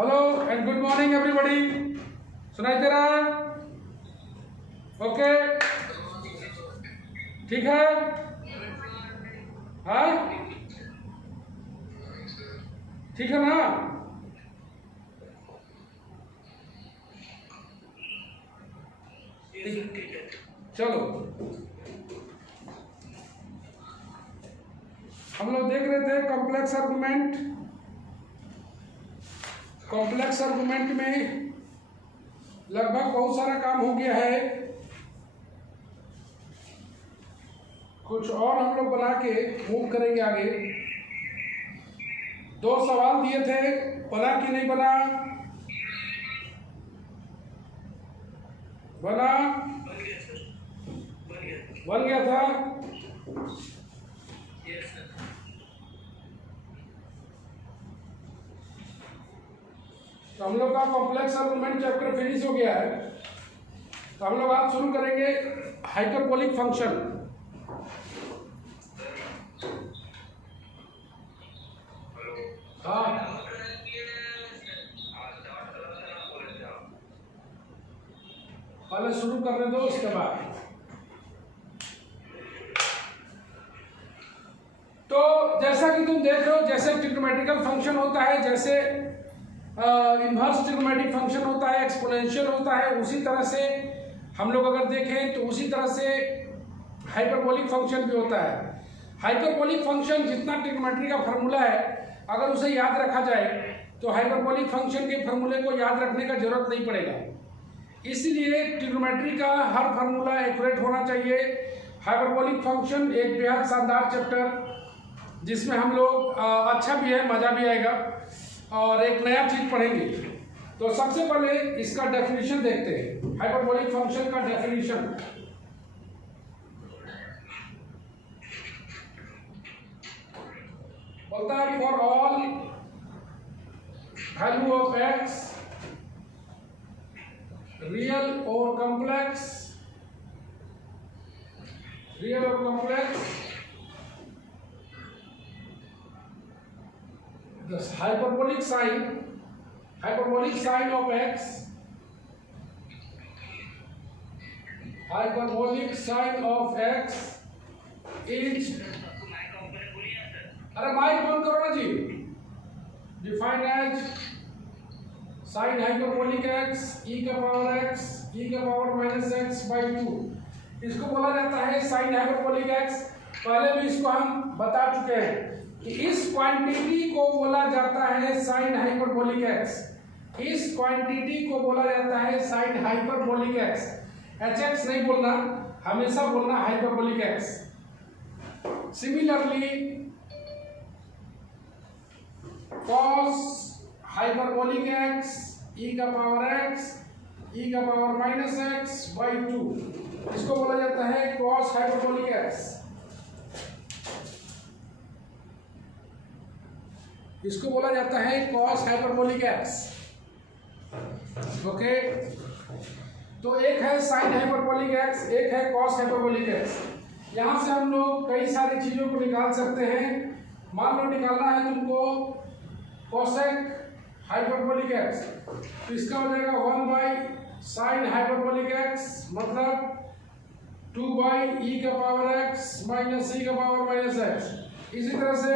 Hello and good morning everybody. सुनाई दे रहा है? ओके, ठीक है। हाँ, ठीक है ना? चलो, हम लोग देख रहे थे कॉम्प्लेक्स आर्गुमेंट। कॉम्प्लेक्स आर्गुमेंट में लगभग बहुत सारा काम हो गया है। कुछ और हम लोग बना के मूव करेंगे आगे। दो सवाल दिए थे, बना कि नहीं बना? बना? बन गया था। तो हम लोग का कॉम्प्लेक्स आर्गुमेंट चैप्टर फिनिश हो गया है। तो हम लोग आज शुरू करेंगे हाइपरबोलिक फंक्शन। हाँ, पहले शुरू करने दो, उसके बाद। तो जैसा कि तुम देख रहे हो, जैसे ट्रिग्नोमेट्रिकल फंक्शन होता है, जैसे इन्वर्स ट्रिग्नोमेट्रिक फंक्शन होता है, एक्सपोनेंशियल होता है, उसी तरह से हम लोग अगर देखें तो उसी तरह से हाइपरबोलिक फंक्शन भी होता है। हाइपरबोलिक फंक्शन जितना ट्रिग्नोमेट्री का फार्मूला है, अगर उसे याद रखा जाए तो हाइपरबोलिक फंक्शन के फार्मूले को याद रखने का जरूरत नहीं पड़ेगा। इसलिए ट्रिग्नोमेट्री का हर फार्मूला एक्यूरेट होना चाहिए। हाइपरबोलिक फंक्शन एक बेहद शानदार चैप्टर, जिसमें हम लोग अच्छा भी है, मजा भी आएगा और एक नया चीज पढ़ेंगे। तो सबसे पहले इसका डेफिनेशन देखते हैं। हाइपरबोलिक फंक्शन का डेफिनेशन बोलता है for all value of x real और कॉम्प्लेक्स, रियल और complex, the hyperbolic sign of x, hyperbolic sign of x is, अरे माइक बंद करो ना जी, defined as sine hyperbolic x e का पावर x e का पावर माइनस x बाई 2। इसको बोला जाता है साइन हाइपरबोलिक x। पहले भी इसको हम बता चुके हैं कि इस क्वांटिटी को बोला जाता है साइन हाइपरबोलिक x। इस क्वांटिटी को बोला जाता है साइन हाइपरबोलिक x। hx नहीं बोलना, हमेशा बोलना hyperbolic x। Similarly cos hyperbolic x e का पावर x e का पावर माइनस x बाई 2, इसको बोला जाता है cos हाइपरबोलिक x। इसको बोला जाता है cos हाइपरबोलिक x। ओके, तो एक है sin हाइपरबोलिक x, एक है cos हाइपरबोलिक x। यहां से हम लोग कई सारी चीजों को निकाल सकते हैं। मान लो निकालना है तुमको cosec हाइपरबोलिक x, तो इसका हो जाएगा 1 बाई साइन हाइपरबोलिक x, मतलब 2 बाई e का पावर x माइनस e का पावर माइनस x। इसी तरह से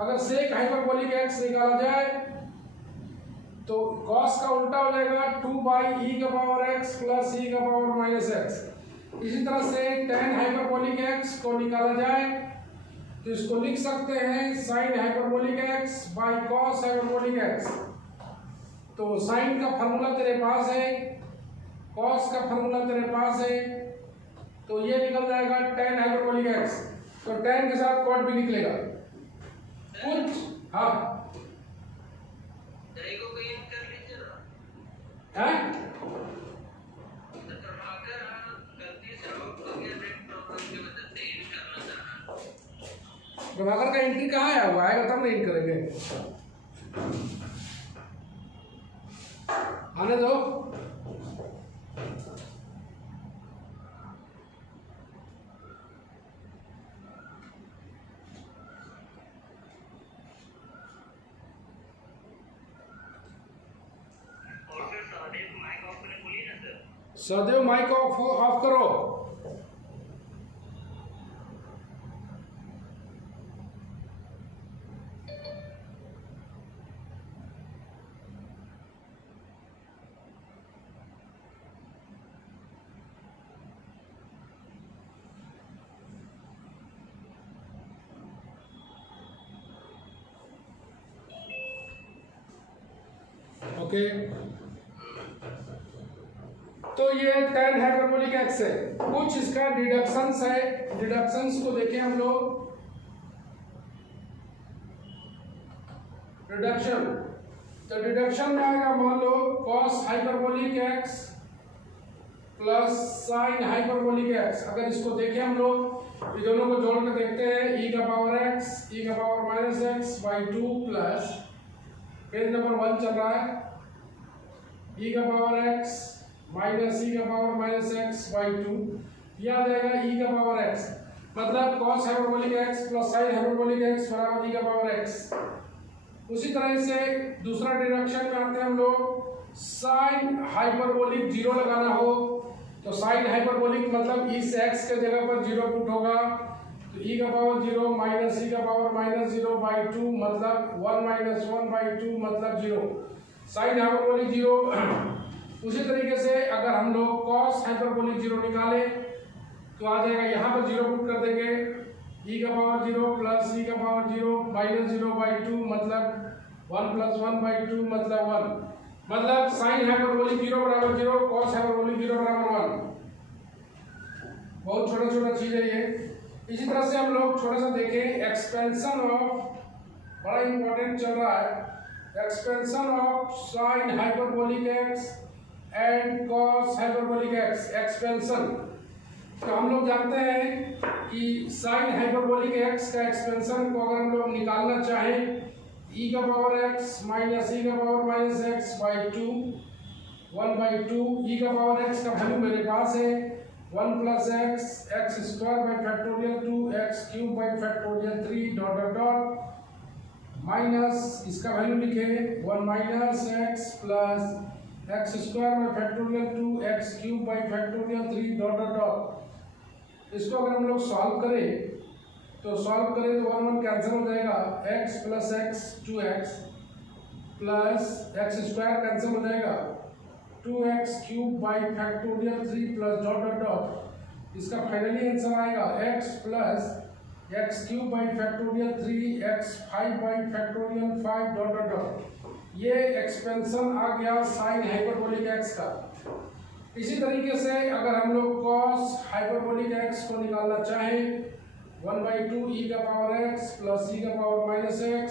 अगर सेक हाइपरबोलिक x निकाला जाए तो cos का उल्टा हो जाएगा 2 बाई e का पावर x प्लस e का पावर माइनस x। इसी तरह से tan हाइपरबोलिक x को निकाला जाए तो इसको लिख सकते हैं sin hyperbolic x by cos hyperbolic x। तो sin का फार्मूला तेरे पास है, कॉस का फॉर्मूला तेरे पास है, तो ये निकल जाएगा tan हाइपरबोलिक x, तो tan के साथ कॉट भी निकलेगा कुछ। हाँ प्रभाकर का एंट्री कहाँ है, वो आएगा तब नहीं करेंगे, आने दो। सदैव माइक ऑफ करो। ओके तो ये tan हाइपरबोलिक x है, कुछ इसका डिडक्शंस है, डिडक्शंस को देखें हम लोग। डिडक्शन, तो डिडक्शन में आएगा मान लो cos hyperbolic x plus sin hyperbolic x। अगर इसको देखें हम लोग, ये दोनों को जोड़ कर देखते हैं, e का पावर x e का power minus x by 2 plus page number 1 चल रहा है, e का पावर x माइनस e का पावर माइनस x बाई 2, यह आ जाएगा e का पावर x, मतलब cos hyperbolic x plus sin hyperbolic x बराबर e का पावर x। उसी तरह से दूसरा डिडक्शन में आते हैं हम लोग, sin हाइपरबोलिक 0 लगाना हो तो sin हाइपरबोलिक मतलब इस x के जगह पर 0 पुट होगा, तो e का पावर 0 माइनस e का पावर माइनस 0 बाई 2 मतलब 1 माइनस 1 बाई 2 मतलब 0, sin हाइपरबोलिक 0। उसी तरीके से अगर हम लोग cos हाइपरबोलिक 0 निकाले तो आ जाएगा, यहाँ पर 0 पुट कर देंगे, e का पावर 0 प्लस e का पावर 0 माइनस 0 बाई 2 मतलब 1 प्लस 1 बाई 2 मतलब 1, मतलब sin हाइपरबोलिक 0 बराबर 0, cos हाइपरबोलिक 0 बराबर 1। बहुत छोटा छोटा चीज है ये। इसी तरह से हम लोग छोटा सा देखें, एक्सपेंशन ऑफ, बड़ा इंपॉर्टेंट चल रहा है, expansion of sin hyperbolic x and cos hyperbolic x, expansion. तो हम लोग जानते हैं कि sin हाइपरबोलिक x का एक्सपेंशन को अगर हम लोग निकालना चाहें, e का पावर x माइनस e का power minus x by 2 1 by 2, e का पावर x का वैल्यू मेरे पास है 1 plus x square by factorial 2x cube by factorial 3 dot dot dot minus इसका वैल्यू लिखे 1 minus x plus x square by factorial 2x cube by factorial 3 dot dot dot. इसको अगर हम लोग solve करें तो 1 1 कैंसिल हो जाएगा, x plus x 2x plus x square cancel हो जाएगा, 2x cube by factorial 3 plus dot dot dot. इसका फाइनली आंसर आएगा x plus x cube by factorial 3 x 5 by factorial 5 dot dot dot. ये expansion आ गया sin hyperbolic x का। इसी तरीके से अगर हम लोग cos हाइपरबोलिक x को निकालना चाहें, 1 बाई 2 e का पावर x प्लस e का power minus x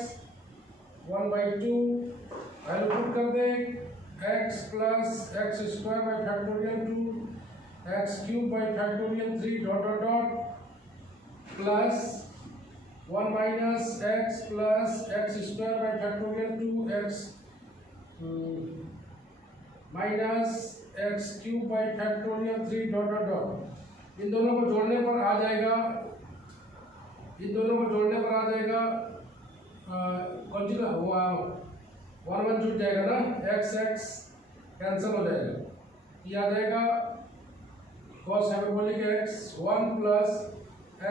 1 by 2 value put कर दें, x plus x square by factorial 2 x cube by factorial 3 dot dot dot plus 1 minus x plus x square by factorial 2x minus x cube by factorial 3 dot dot dot. इन दोनों को जोड़ने पर आ जाएगा, इन दोनों को जोड़ने पर आ जाएगा कौन सी हुआ 1 1 जुट जाएगा ना, x x कैंसिल हो जाएगा, ये आ जाएगा cos hyperbolic x 1 plus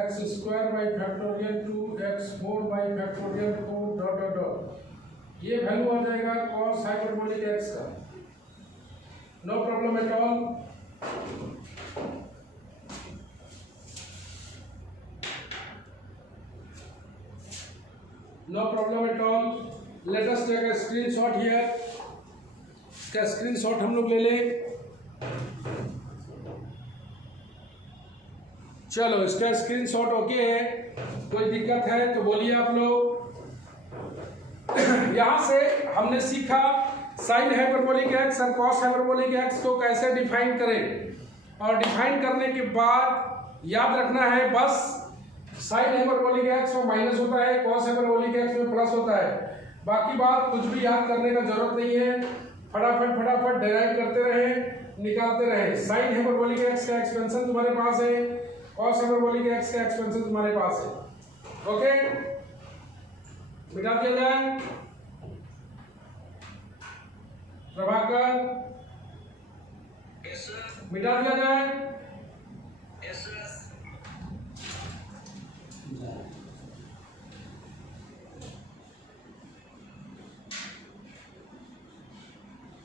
x square by factorial 2x 4 by factorial 4 dot dot dot. ये वैल्यू आ जाएगा cos हाइपरबोलिक x का। No problem at all. No problem at all. Let us take a screenshot here. इसका screenshot हम लोग ले लें। चलो इसका स्क्रीनशॉट ओके है, कोई दिक्कत है तो बोलिए आप लोग। यहाँ से हमने सीखा साइन हाइपरबोलिक एक्स और कॉस हाइपरबोलिक एक्स को कैसे डिफाइन करें, और डिफाइन करने के बाद याद रखना है बस साइन हाइपरबोलिक एक्स में माइनस होता है, कॉस हाइपरबोलिक एक्स में प्लस होता है। बाकी बात कुछ भी याद करने का जरूरत नहीं है, फटाफट डेराइव करते रहे, निकालते रहे। साइन हाइपरबोलिक एक्स का एक्सपेंशन तुम्हारे पास है, कॉस हाइपरबोलिक एक्स का एक्सपेंशन तुम्हारे पास है। ओके, मिटा दिया जाए। प्रभाकर, मिटा दिया जाए।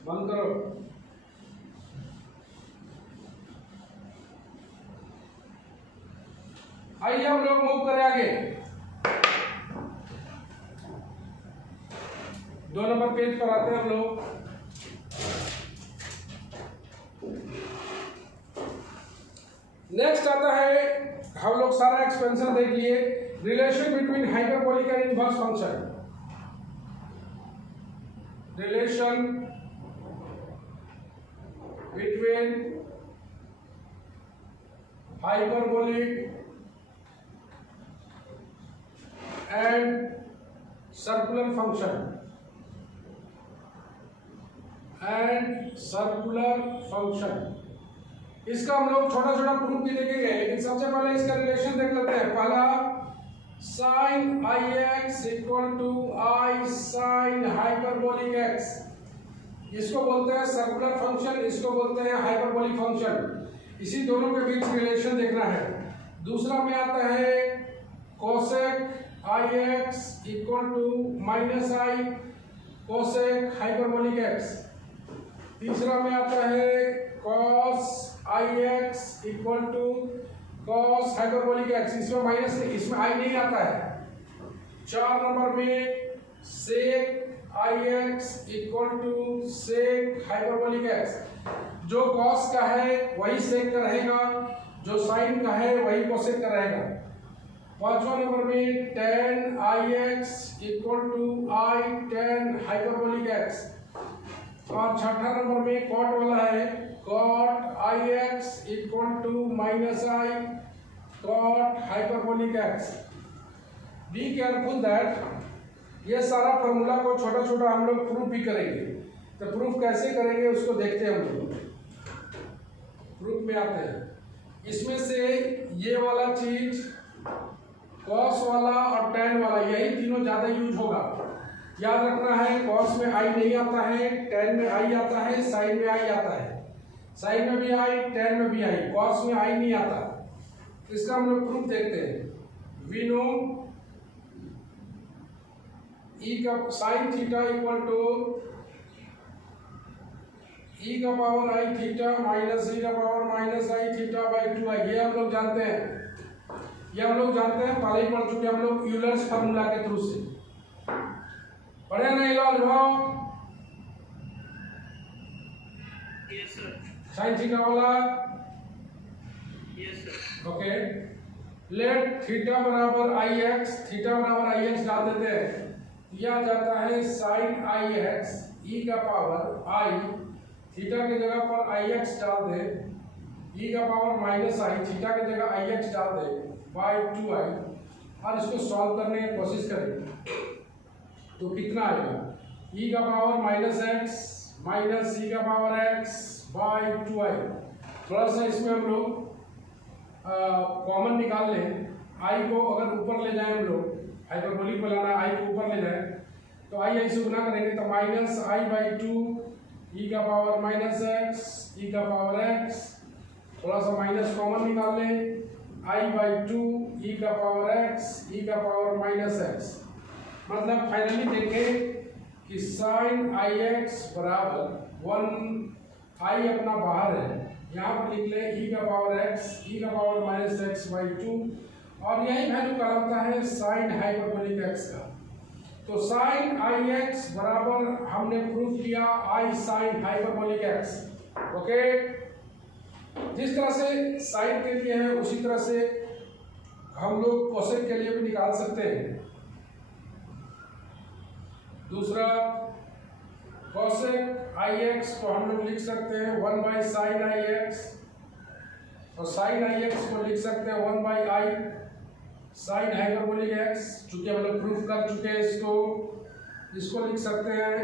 बंद करो। आइए हम लोग मूव करें आगे। 2 नंबर पेज पर आते हैं हम लोग। नेक्स्ट आता है, हम लोग सारा एक्सपेंशन देख लिए। Relation between hyperbolic and inverse function. Relation between hyperbolic and circular function इसका हम लोग छोटा छोटा प्रूफ भी देखेंगे, लेकिन सबसे पहले इसका रिलेशन देख लेते हैं। पहला, sine i x equal to i sine hyperbolic x, इसको बोलते हैं सर्कुलर फंक्शन, इसको बोलते हैं हाइपरबोलिक फंक्शन। इसी दोनों के बीच रिलेशन देखना है। दूसरा में आता है cosec i x equal to minus i cosec hyperbolic x. तीसरा में आता है cos i x equal to cos hyperbolic x, इसमें माइनस नहीं, इसमें आई नहीं आता है। 4 नंबर में sec i x equal to sec hyperbolic x, जो कॉस का है वही सेक का रहेगा, जो साइन का है वही कोसेक का रहेगा। 5वां नंबर में tan i x equal to i tan hyperbolic x, और 6ठा नंबर में कॉट वाला है cot i x equal to minus i cot hyperbolic x. Be careful that ये सारा फॉर्मूला को छोटा छोटा हम लोग प्रूफ भी करेंगे। तो प्रूफ कैसे करेंगे उसको देखते हैं हम लोग। प्रूफ में आते हैं, इसमें से ये वाला चीज कॉस वाला और tan वाला, यही तीनों ज्यादा यूज होगा। याद रखना है कॉस में आई नहीं आता है, tan में आई आता है, साइन में आई आता है। साइन में भी आई, tan में भी आई, कॉस में आई नहीं आता। तो इसका हम लोग प्रूफ देखते हैं। वी नो ई का sine theta equal to e का पावर आई थीटा माइनस ई का power minus i theta by 2 आई। ये हम लोग जानते हैं, ये हम लोग जानते हैं, पहले ही पढ़ चुके हम लोग यूलर्स फार्मूला के थ्रू से। पढ़े नहीं लाल भाव? Yes sir. साइन थीटा वाला? Yes sir. Okay, late theta बराबर आई एक्स, थीटा बराबर आई एक्स डाल देते हैं। यह जाता है साइन आई एक्स ई का पावर आई, थीटा की जगह पर आई एक्स डाल दे, ई का पावर माइनस आई, थीटा की जगह आई एक्स डाल दे बाई 2 आई, और इसको सॉल्व करने की कोशिश करें तो कितना आएगा? ई का पावर माइनस एक्स माइनस ई का पावर एक्स बाई 2 आई। थोड़ा सा इसमें हम लोग कॉमन निकाल लें। आई को अगर ऊपर ले जाए हम लोग, हाइपरबोलिक बनाना, आई को ऊपर ले जाए तो आई से गुना करेंगे तो माइनस आई बाई 2 ई का पावर माइनस एक्स ई का पावर एक्स, थोड़ा सा माइनस कॉमन निकाल लें, आई बाई 2 ई का पावर एक्स ई का पावर माइनस एक्स। मतलब फाइनली देखें कि साइन आई एक्स बराबर 1 आई अपना बाहर है, यहाँ पर लिख ले ई का पावर एक्स ई का पावर माइनस एक्स बाई 2, और यही वैल्यू कहलाता है साइन हाइपरबोलिक एक्स का। तो साइन आई एक्स बराबर हमने प्रूफ किया आई साइन हाइपरबोलिक एक्स। ओके, जिस तरह से साइन के लिए है उसी तरह से हम लोग कोसेक के लिए भी निकाल सकते हैं। दूसरा कोसेक आई एक्स को हम लोग लिख सकते हैं 1 बाई साइन आई एक्स, और साइन आई एक्स को लिख सकते हैं 1 by I sine hyperbolic x. चूंकि हम लोग प्रूफ कर चुके हैं इसको लिख सकते हैं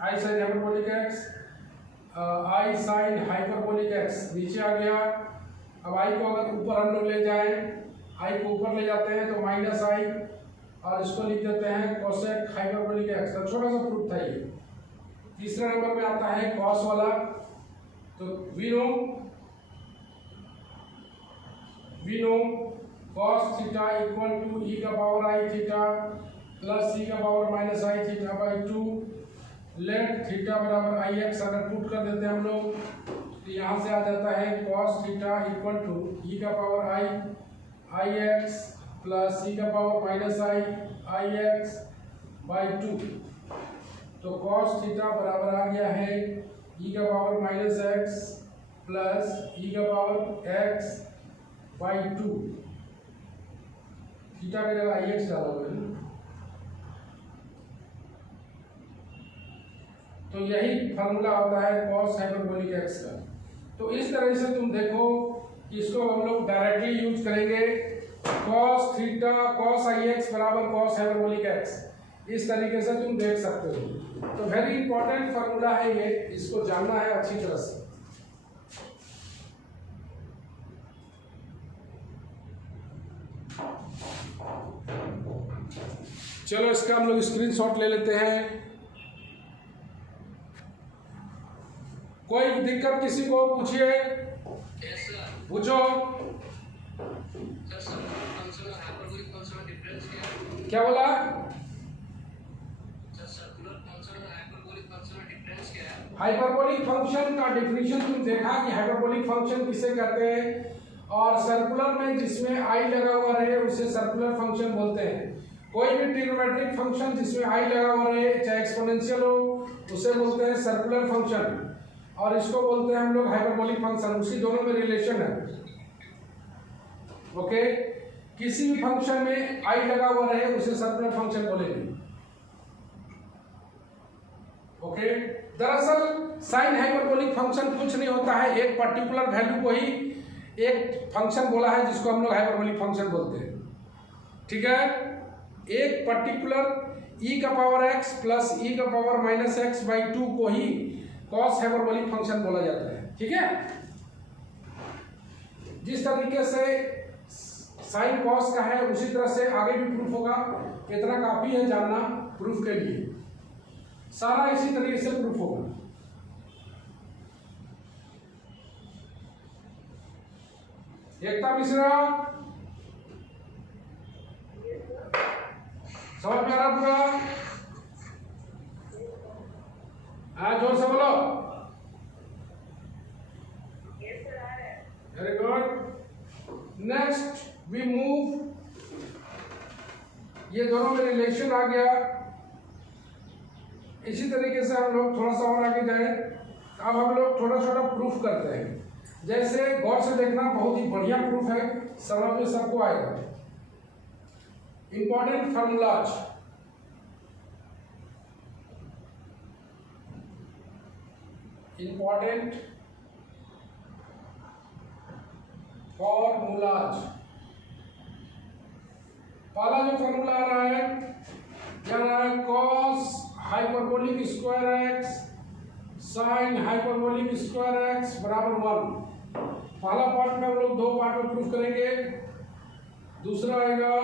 i sine hyperbolic x, i sine hyperbolic x नीचे आ गया। अब आई को अगर ऊपर हम लोग ले जाएं, आई को ऊपर ले जाते हैं तो माइनस आई, और इसको लिख देते हैं कोसेक हाइपरबोलिक एक्स। तो छोटा सा प्रूफ था ये। तीसरा नंबर में आता है कॉस वाला। तो we know cos theta equal to e का power i theta plus e का power minus i theta by 2। Let theta बराबर आई एक्स अगर पुट कर देते हैं हम लोग तो यहाँ से आ जाता है cos theta equal to e का पावर आई एक्स प्लस ई का power minus i x by 2। तो cos थीटा बराबर आ गया है ई का power minus x plus e का पावर एक्स बाई 2। थीटा की जगह आई एक्स डाला हुआ है। तो यही फार्मूला होता है cos हाइपरबोलिक एक्स का। तो इस तरह से तुम देखो, इसको हम लोग डायरेक्टली यूज करेंगे cos थीटा cos आई एक्स बराबर cos हाइपरबोलिक एक्स। इस तरीके से तुम देख सकते हो। तो वेरी इंपॉर्टेंट फार्मूला है ये, इसको जानना है अच्छी तरह से। चलो इसका हम लोग स्क्रीनशॉट ले लेते हैं। कोई दिक्कत किसी को पूछिए, पूछो। क्या बोला? हाइपरबोलिक फंक्शन का डिफिनीशन तुम देखा कि हाइपरबोलिक फंक्शन किसे कहते हैं, और सर्कुलर में जिसमें आई लगा हुआ रहे उसे सर्कुलर फंक्शन बोलते हैं। कोई भी ट्रिग्नोमेट्रिक फंक्शन जिसमें आई लगा हुआ रहे, चाहे एक्सपोनेंशियल हो, उसे बोलते हैं सर्कुलर फंक्शन, और इसको बोलते हैं हम लोग हाइपरबोलिक फंक्शन। उसी दोनों में रिलेशन है। ओके, किसी भी फंक्शन में आई लगा हुआ रहे उसे सर्कुलर फंक्शन बोलेंगे। ओके, दरअसल साइन हाइपरबोलिक फंक्शन कुछ नहीं होता है, एक पर्टिकुलर वैल्यू को ही एक फंक्शन बोला है जिसको हम लोग हाइपरबोलिक फंक्शन बोलते हैं। ठीक है, एक पर्टिकुलर ई का पावर एक्स प्लस ई का पावर माइनस एक्स बाई 2 को ही कॉस हाइपरबोलिक फंक्शन बोला जाता है। ठीक है, जिस तरीके से साइन कॉस का है उसी तरह से आगे भी प्रूफ होगा। इतना काफी है जानना प्रूफ के लिए, सारा इसी तरीके से प्रूफ होगा। एकता मिश्रा, समझ में आ रहा पूरा? हाँ, जोर से बोलो। Very good. Next we move, ये दोनों में रिलेशन आ गया। इसी तरीके से हम लोग थोड़ा सा और आगे जाए। अब हम लोग छोटा छोटा प्रूफ करते हैं। जैसे गौर से देखना, बहुत ही बढ़िया प्रूफ है, समझ में सबको आएगा। Important formulas, important formulas. पहला जो फॉर्मूला आ रहा है, क्या रहा है? Cos hyperbolic square x sine hyperbolic square x बराबर 1। पहला पार्ट में हम लोग 2 पार्ट में प्रूफ करेंगे। दूसरा आएगा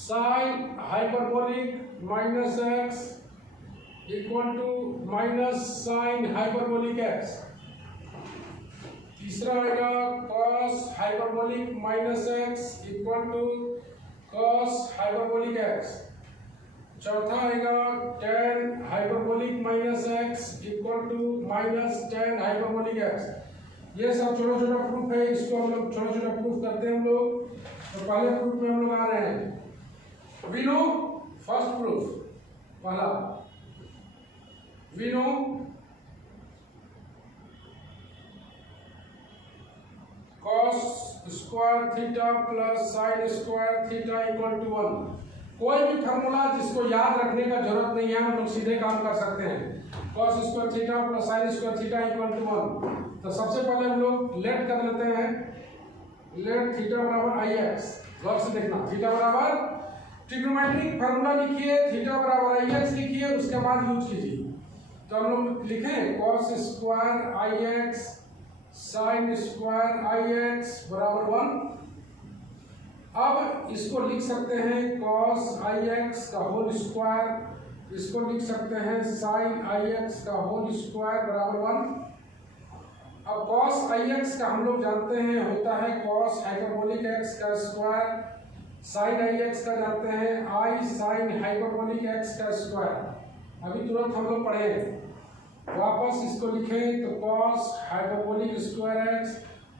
sine hyperbolic minus x equal to minus sine hyperbolic x. तीसरा आएगा cos hyperbolic minus x equal to cos hyperbolic x. चौथा आएगा tan hyperbolic minus x equal to minus tan hyperbolic x. ये सब छोटा छोटा प्रूफ है, इसको हम लोग छोटा छोटा प्रूफ करते हैं हम लोग। तो पहले प्रूफ में हम लोग आ रहे हैं, वी नो फर्स्ट प्रूफ पहला, we know cos square theta plus sine square theta equal to 1। कोई भी फॉर्मूला जिसको याद रखने का जरूरत नहीं है हम लोग सीधे काम कर सकते हैं। cos square theta plus sine square theta equal to 1। तो सबसे पहले हम लोग लेट कर लेते हैं, लेट थीटा बराबर आई एक्स। गौर से देखना, थीटा बराबर ट्रिग्नोमेट्रिक फार्मूला लिखिए, थीटा बराबर आई एक्स लिखिए, उसके बाद यूज कीजिए। तो हम लोग लिखें cos square i x sine square i x बराबर 1। अब इसको लिख सकते हैं cos आई एक्स का होल स्क्वायर, इसको लिख सकते हैं sin आई एक्स का होल स्क्वायर बराबर 1। अब cos आई एक्स का हम लोग जानते हैं होता है cos हाइपरबोलिक x का स्क्वायर, sin आई एक्स का जानते हैं i sin हाइपरबोलिक x का स्क्वायर। अभी तुरंत हम लोग पढ़े, वापस इसको लिखें तो cos हाइपरबोलिक स्क्वायर x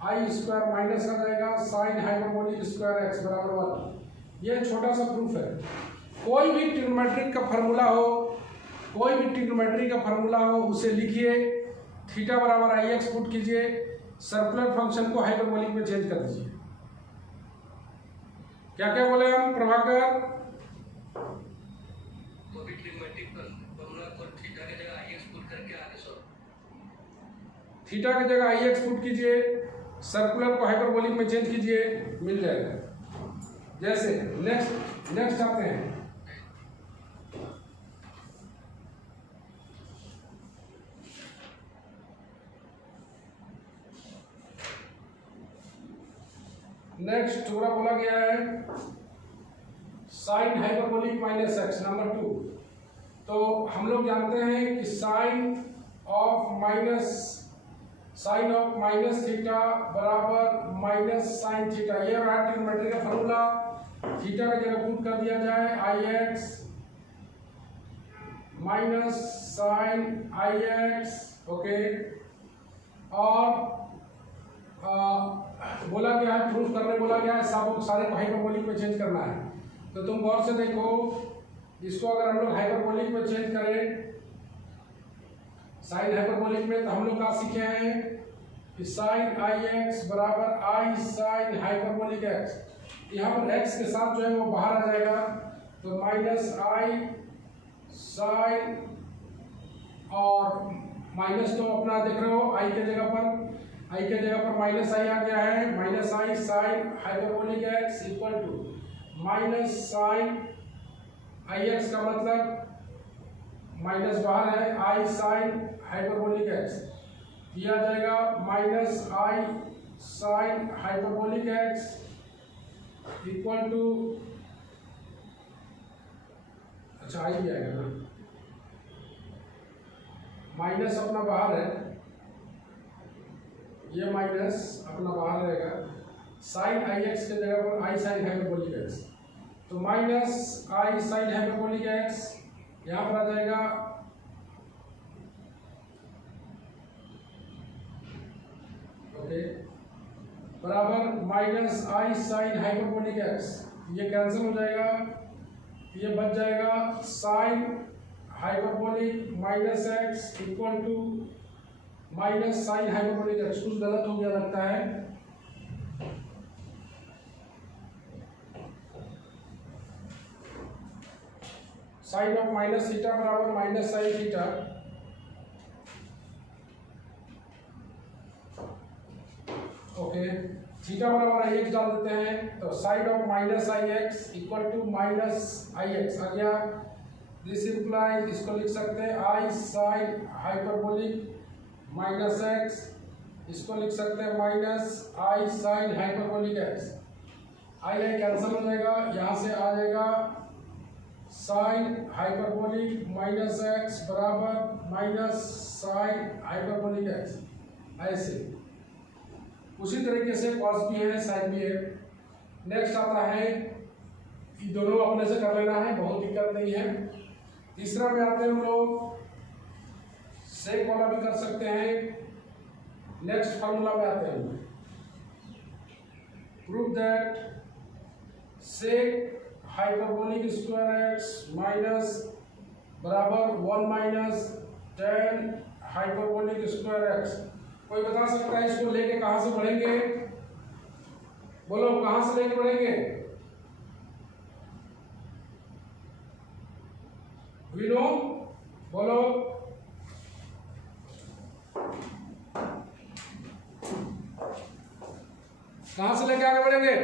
आई स्क्वायर माइनस आ जाएगा साइन हाइपरबोलिक स्क्वायर x बराबर 1। ये छोटा सा प्रूफ है। कोई भी ट्रिग्नोमेट्रिक का फार्मूला हो, कोई भी ट्रिग्नोमेट्रिक का फार्मूला हो उसे लिखिए, थीटा बराबर आई एक्स पुट कीजिए, सर्कुलर फंक्शन को हाइपरबोलिक में चेंज कर दीजिए। क्या क्या बोले हम प्रभाकर? थीटा की जगह आई एक्स पुट कीजिए, सर्कुलर को हाइपरबोलिक में चेंज कीजिए, मिल जाएगा। जैसे नेक्स्ट आते हैं, नेक्स्ट पूरा बोला गया है sign hyperbolic minus x number 2। तो हम लोग जानते हैं कि साइन ऑफ माइनस थीटा बराबर माइनस साइन थीटा। ये रहा ट्रिग्नोमेट्री का फॉर्मूला। थीटा की जगह पुट कर दिया जाए आई x minus sine i x, okay. और बोला गया है, प्रूफ करने बोला गया है, सब सारे को हाइपरबोलिक में चेंज करना है। तो तुम गौर से देखो, इसको अगर हम लोग हाइपरबोलिक में चेंज करें साइन हाइपरबोलिक में, तो हम लोग क्या सीखे हैं कि साइन आई एक्स बराबर आई साइन हाइपरबोलिक एक्स। यहाँ पर एक्स के साथ जो है वो बाहर आ जाएगा, तो माइनस आई साइन, और माइनस तो अपना देख रहे हो आई के जगह पर माइनस आई आ गया है, minus i sine hyperbolic x equal to minus sine i x का मतलब माइनस बाहर है, आई साइन हाइपरबोलिक एक्स। किया जाएगा minus i sine hyperbolic x equal to, अच्छा आई भी आएगा ना, माइनस अपना बाहर है, ये माइनस अपना बाहर रहेगा, साइन आई एक्स के जगह पर आई साइन हाइपरबोलिक एक्स। तो minus i sine hyperbolic x यहाँ पर आ जाएगा, ओके, बराबर minus i sine hyperbolic x. ये कैंसिल हो जाएगा, ये बच जाएगा sine hyperbolic minus x equal to minus sine hyperbolic x. कुछ गलत हो गया लगता है, साइन ऑफ माइनस थीटा बराबर minus sine theta. Okay, theta बराबर आई एक्स डाल देते हैं, तो sine of minus i x equal to minus i x आ गया। दिस इंप्लाइज, इसको लिख सकते हैं i sine hyperbolic minus x, इसको लिख सकते हैं minus i sine hyperbolic x. I i cancel हो जाएगा, यहाँ से आ जाएगा साइन हाइपरबोलिक माइनस एक्स बराबर माइनस साइन हाइपरबोलिक एक्स। ऐसे उसी तरीके से कॉस भी है, साइन भी है। नेक्स्ट आता है, ये दोनों अपने से कर लेना है, बहुत दिक्कत नहीं है। तीसरा में आते हैं हम लोग, सेक वाला भी कर सकते हैं। नेक्स्ट फार्मूला में आते हैं, prove that sec hyperbolic square x minus बराबर 1 minus tan hyperbolic square x. कोई बता सकता है इसको लेके कहां से बढ़ेंगे? बोलो कहां से लेके बढ़ेंगे? विनो बोलो। कहां से लेके आगे बढ़ेंगे?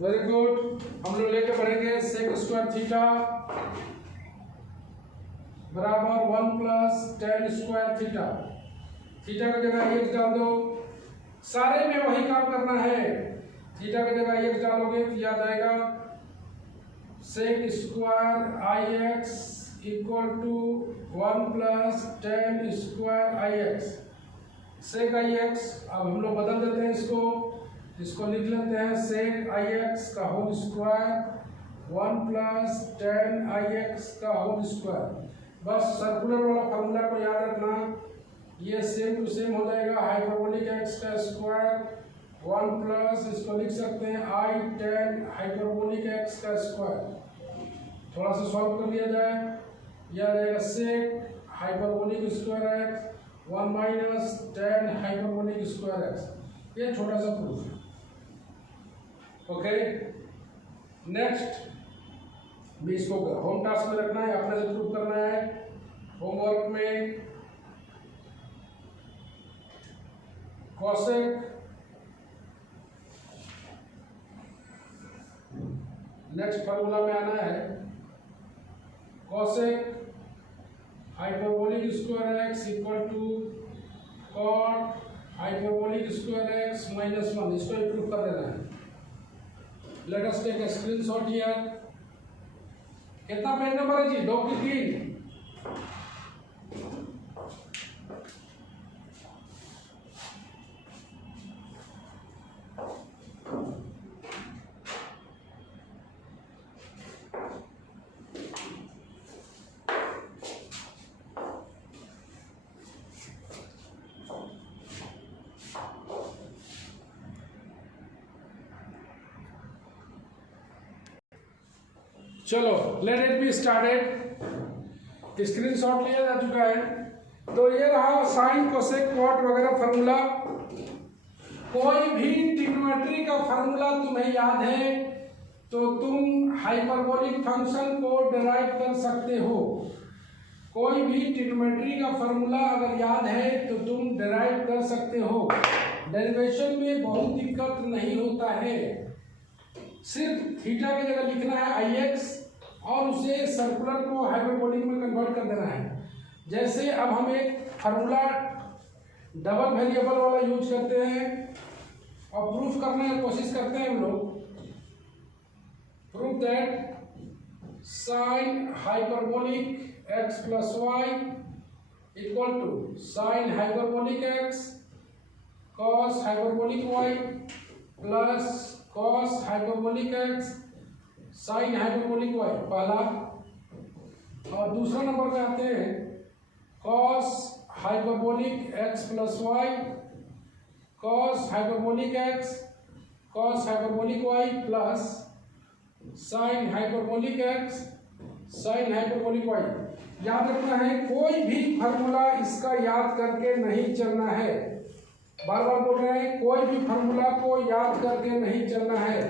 Very good. हम लोग लेके बढ़ेंगे सेक स्क्वायर थीटा बराबर 1 plus tan square theta. Theta की जगह x डाल दो। सारे में वही काम करना है। थीटा की जगह x डालोगे तो याद आएगा sec square i x equal to 1 plus tan square i x. Sec i x अब हम लोग बदल देते हैं इसको लिख लेते हैं सेक आई एक्स का whole square 1 plus tan i x का होल स्क्वायर। बस सर्कुलर वाला फॉर्मूला को याद रखना, ये सेम टू सेम हो जाएगा हाइपरबोलिक एक्स का स्क्वायर 1 प्लस इसको लिख सकते हैं आई टेन हाइपरबोलिक एक्स का स्क्वायर। थोड़ा सा सॉल्व कर लिया जाए, यह रहेगा sec hyperbolic square x 1 minus tan hyperbolic square x. ये छोटा सा प्रूफ है। ओके नेक्स्ट भी इसको होम टास्क में रखना है, अपने से प्रूव करना है। होमवर्क में कॉसेक नेक्स्ट फार्मूला में आना है cosec hyperbolic square x equal to cot hyperbolic square x minus 1। इसको प्रूव कर देना है। Let us take a screenshot here. कितना पेज नंबर है जी? 2 की 3? चलो let it be started. Screenshot लिया जा चुका है। तो ये रहा साइन कोसेक कॉट वगैरह फार्मूला। कोई भी ट्रिग्नोमेट्री का फार्मूला तुम्हें याद है तो तुम हाइपरबोलिक फंक्शन को डिराइव कर सकते हो। कोई भी ट्रिग्नोमेट्री का फार्मूला अगर याद है तो तुम डिराइव कर सकते हो। डेरिवेशन में बहुत दिक्कत नहीं होता है। सिर्फ थीटा की जगह लिखना है आई एक्स और उसे सर्कुलर को हाइपरबोलिक में कन्वर्ट कर देना है। जैसे अब हम एक फार्मूला डबल वेरिएबल वाला यूज करते हैं और प्रूफ करने की कोशिश करते हैं हम लोग। Proof that sine hyperbolic x plus y equal to sine hyperbolic x cos hyperbolic y plus cos hyperbolic x sine hyperbolic y, पहला। और दूसरा नंबर पे आते हैं cos hyperbolic x plus y cos hyperbolic x cos hyperbolic y plus sine hyperbolic x sine hyperbolic y. याद रखना है कोई भी फार्मूला इसका याद करके नहीं चलना है। बार बार बोल रहे हैं कोई भी फार्मूला को याद करके नहीं चलना है।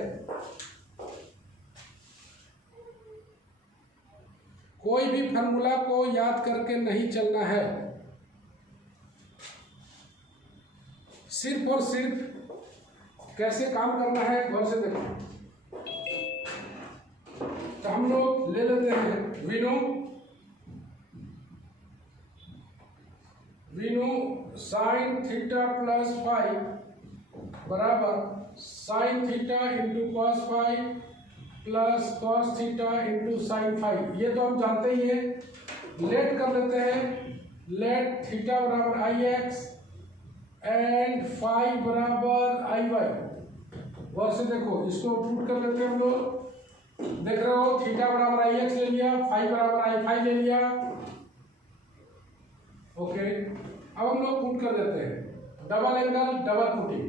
कोई भी फार्मूला को याद करके नहीं चलना है। सिर्फ और सिर्फ कैसे काम करना है गौर से देखो। तो हम लोग ले लेते हैं we know sine theta plus five बराबर sine theta into cos five plus cos theta into sine five. ये तो हम जानते ही हैं। लेट कर लेते हैं। लेट थीटा बराबर आई एक्स एंड फाइव बराबर आई वाई। गौर से देखो इसको पुट कर लेते हैं हम लोग। देख रहे हो थीटा बराबर आई एक्स ले लिया, फाइव बराबर आई फाइव ले लिया। ओके अब हम लोग पुट कर देते हैं। Double angle double putting.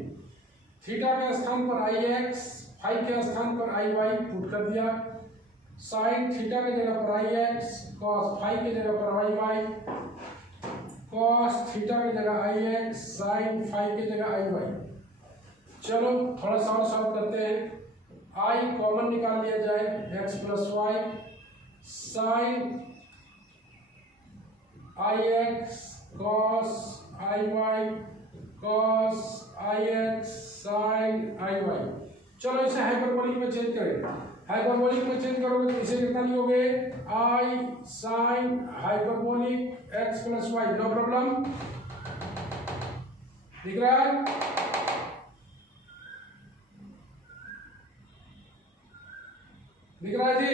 Theta के स्थान पर आई एक्स, फाई के स्थान पर आई वाई पुट कर दिया, साइन थीटा की जगह पर आई एक्स, कॉस फाई की जगह पर आई वाई, कॉस थीटा की जगह आई एक्स, साइन फाई की जगह आई वाई। चलो थोड़ा सा और सॉल्व करते हैं। आई कॉमन निकाल लिया जाए, x plus Y, sign i x cos i y cos i x sine i Y. चलो इसे हाइपरबोलिक में चेंज करें। हाइपरबोलिक में चेंज करोगे तो इसे कितना लियोगे, i sine hyperbolic x plus y. No problem, दिख रहा है? दिख रहा है जी?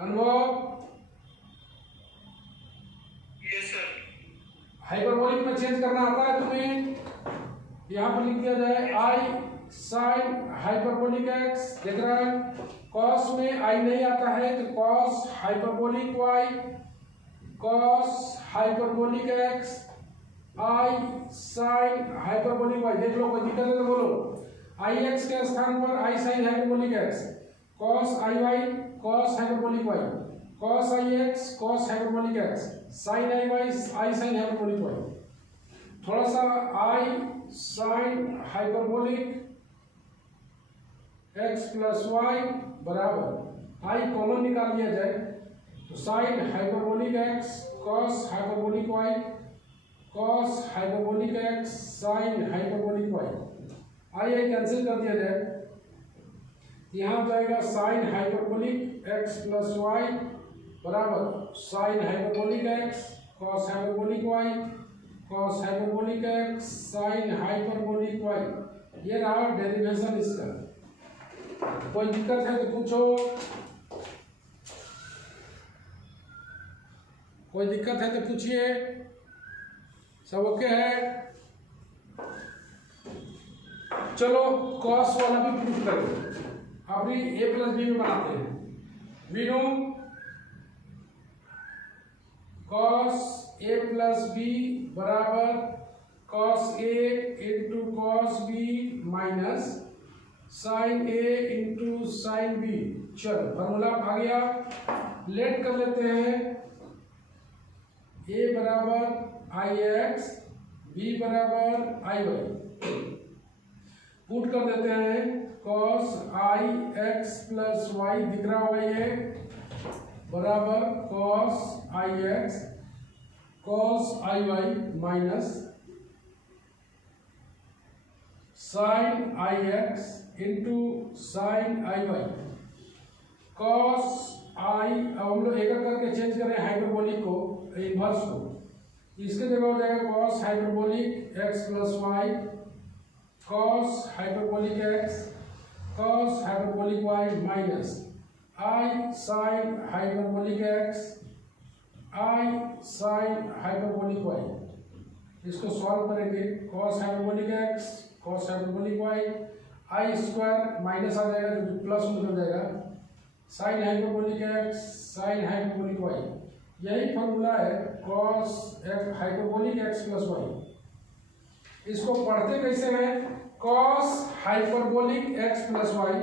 अनुभव? Yes sir. हाइपरबोलिक में चेंज करना आता है तुम्हें? यहाँ पर लिख दिया जाए आई साइन हाइपरबोलिक एक्स, देख रहा है? कॉस में आई नहीं आता है तो cos hyperbolic y, cos hyperbolic x, i sine hyperbolic y. देख लो, कोई दिक्कत है तो बोलो। आई एक्स के स्थान पर i sine hyperbolic x, cos i y cos hyperbolic y, cos i x cos hyperbolic x, sine i y i sine hyperbolic y. थोड़ा सा i sine hyperbolic x plus y बराबर आई कॉमन निकाल लिया जाए तो sine hyperbolic x cos hyperbolic y cos hyperbolic x sine hyperbolic y. I cancel कर दिया जाए, यहाँ जाएगा sine hyperbolic x plus y बराबर sine hyperbolic x cos hyperbolic y cos hyperbolic x sine hyperbolic y. ये रहा derivation इसका। कोई दिक्कत है तो पूछो, कोई दिक्कत है तो पूछिए। सब ओके है? चलो कॉस वाला भी प्रूफ करो। अभी ए प्लस बी में बनाते हैं। We know cos A plus B बराबर cos A into cos B minus sine A into sine B. चलो फॉर्मूला आ गया, लेट कर लेते हैं। ए बराबर आई एक्स, बी बराबर आई वाई, पुट कर देते हैं। Cos i x plus Y दिख रहा होगा ये बराबर cos i x cos i Y minus sine i x into sine i y cos आई। अब हम लोग एक एक करके चेंज करें हाइपरबोलिक को, इनवर्स को। इसके जगह हो जाएगा cos hyperbolic x plus y cos hyperbolic x cos hyperbolic y minus i sine hyperbolic x i sine hyperbolic y. इसको सॉल्व करेंगे, cos hyperbolic x cos hyperbolic y, i square minus आ जाएगा तो प्लस में हो जाएगा, sine hyperbolic x sine hyperbolic y. यही formula है cos hyperbolic x plus y. इसको पढ़ते कैसे हैं? Cos hyperbolic x plus y,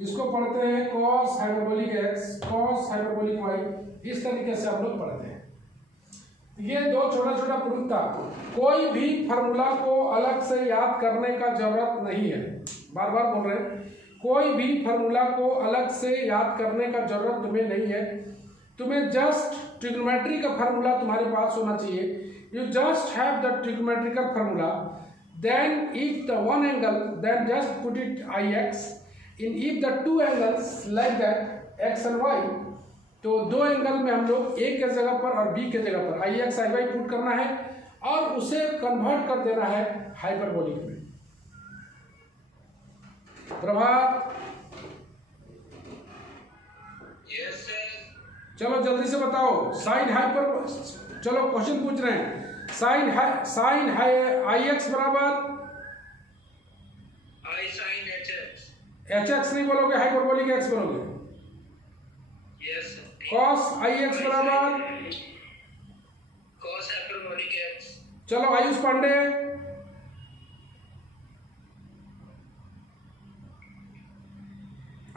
इसको पढ़ते हैं cos hyperbolic x cos hyperbolic y. इस तरीके से आप लोग पढ़ते हैं। ये दो छोटा छोटा प्रूफ था। कोई भी फॉर्मूला को अलग से याद करने का जरूरत नहीं है। बार बार बोल रहे हैं, कोई भी फॉर्मूला को अलग से याद करने का जरूरत तुम्हें नहीं है। तुम्हें जस्ट ट्रिग्नोमेट्री का फॉर्मूला तुम्हारे पास होना चाहिए। You just have the trigonometrical formula, then if the one angle, then just put it ix in if the two angles like that x and y, तो दो एंगल में हम लोग a के जगह पर और b के जगह पर ix iy पुट करना है और उसे कन्वर्ट कर देना है हाइपरबोलिक में। प्रभात, यस सर। चलो जल्दी से बताओ। साइन हाइपर, चलो क्वेश्चन पूछ रहे हैं। साइन आई एक्स बराबर i sine h x. H x नहीं बोलोगे, हाइपरबोलिक एक्स बोलोगे। यस। कॉस आई एक्स बराबर कॉस हाइपरबोलिक एक्स। चलो आयुष पांडे,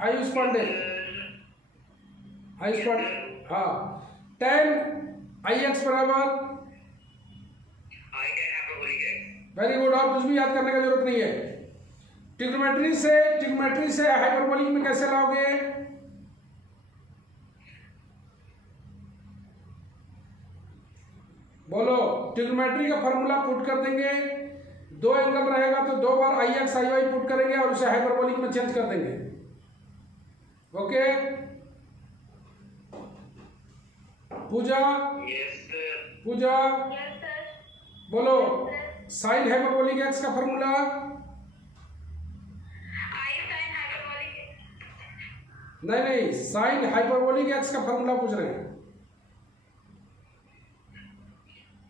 आयुष पांडे, आयुष पांडे, हाँ। टेन आई एक्स बराबर, वेरी गुड। और कुछ भी याद करने की जरूरत नहीं है। ट्रिग्नोमेट्री से हाइपरबोलिक में कैसे लाओगे? बोलो। ट्रिग्नोमेट्री का फॉर्मूला पुट कर देंगे, दो एंगल रहेगा तो दो बार आई एक्स आई वाई पुट करेंगे और उसे हाइपरबोलिक में चेंज कर देंगे। ओके पूजा, पूजा बोलो। साइन हाइपरबोलिक एक्स का फॉर्मूला, नहीं साइन हाइपरबोलिक एक्स का फॉर्मूला पूछ रहे हैं।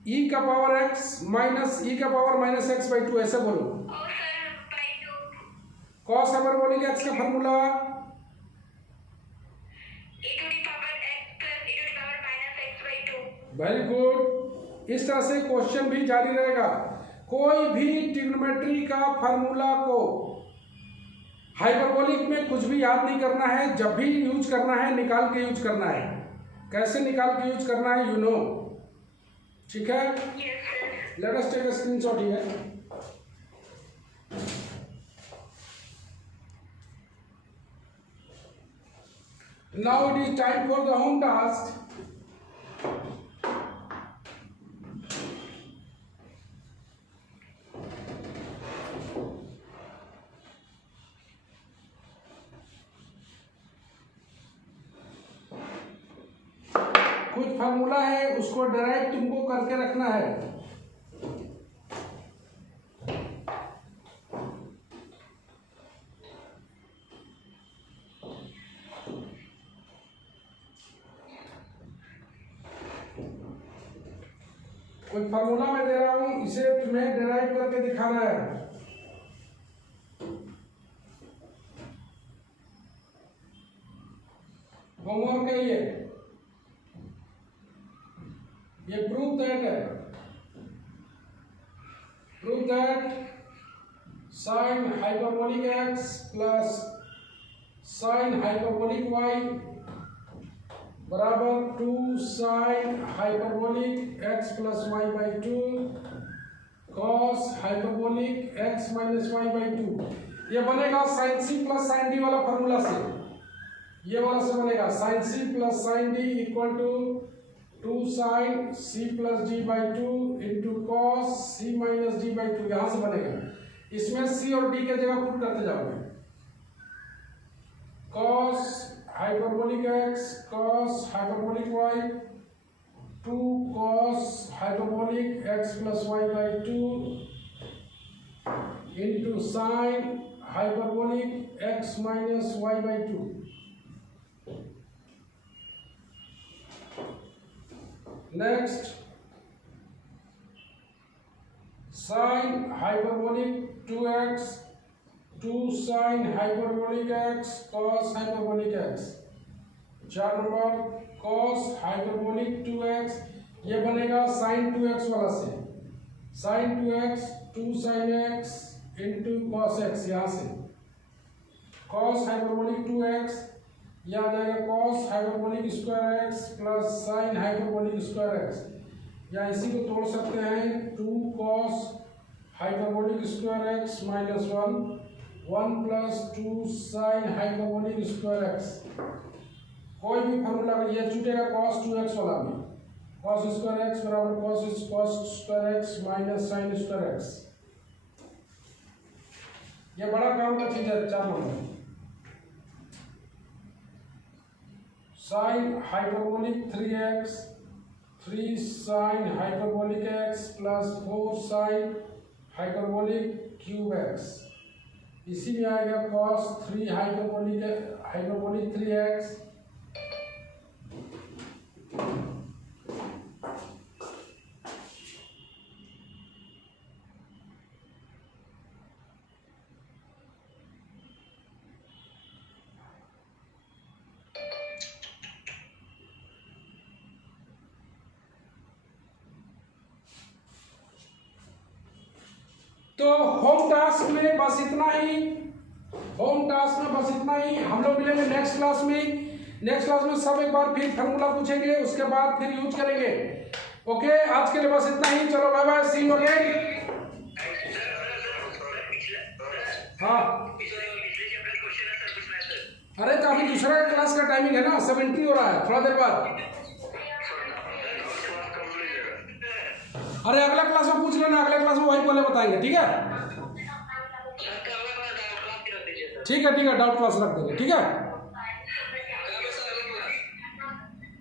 ई का पावर एक्स माइनस ई का power minus x by two, ऐसे बोलो। कॉस हाइपरबोलिक एक्स का फॉर्मूला, वेरी गुड। इस तरह से क्वेश्चन भी जारी रहेगा। कोई भी ट्रिग्नोमेट्री का फॉर्मूला को हाइपरबोलिक में कुछ भी याद नहीं करना है, जब भी यूज करना है निकाल के यूज करना है। कैसे निकाल के यूज करना है यू नो, ठीक है? Let us take a screenshot here. Now it is time for the home task. कुछ फार्मूला है उसको डायरेक्ट तुमको करके रखना है। कोई फार्मूला मैं दे रहा हूं, इसे तुम्हें डेराइव करके दिखाना है। होमवर्क है ये प्रूव दैट है। Prove that sine hyperbolic x plus sine hyperbolic y बराबर 2 sine hyperbolic x plus y by 2 cos hyperbolic x minus y by 2। ये बनेगा sine C plus sine D वाला फॉर्मूला से। ये वाला से बनेगा sine C plus sine D equal to 2 sine C plus D by 2 into cos C minus D by 2। यहां से बनेगा। इसमें सी और डी के जगह पुट करते जाओगे। Cos hyperbolic x cos hyperbolic y 2 cos hyperbolic x plus y by 2 into sine hyperbolic x minus y by 2। Next sine hyperbolic 2x 2 sine hyperbolic x cos hyperbolic x। 4 number cos hyperbolic 2x, ये बनेगा sine 2x वाला से। Sine 2x 2 sine x into cos x। यहां से cos hyperbolic 2x यह आ जाएगा cos hyperbolic square x plus sine hyperbolic square x। या इसी को तोड़ सकते हैं 2 cos hyperbolic square x minus 1 plus 2 sine hyperbolic square x। कोई भी फॉर्मूला ये छूटेगा कॉस 2x वाला में। कॉस स्क्वायर x बराबर cos square x minus sine square x। ये बड़ा काम का चीज है। 4 number sine hyperbolic 3x 3 sign hyperbolic x plus 4 sine hyperbolic cube x। इसी में आएगा cos 3 हाइपरबोलिक 3x तो होम टास्क में बस इतना ही, होम टास्क में बस इतना ही। हम लोग मिलेंगे नेक्स्ट क्लास में। नेक्स्ट क्लास में सब एक बार फिर फार्मूला पूछेंगे, उसके बाद फिर यूज करेंगे। ओके, आज के लिए बस इतना ही। चलो bye bye, see you again. हाँ, अरे तो अभी दूसरा क्लास का टाइमिंग है ना, 70 हो रहा है, थोड़ा देर बाद। अरे अगला क्लास में पूछ लेना, अगला क्लास में वही पहले बताएंगे, ठीक है? ठीक है, डाउट क्लास रख देंगे, ठीक है।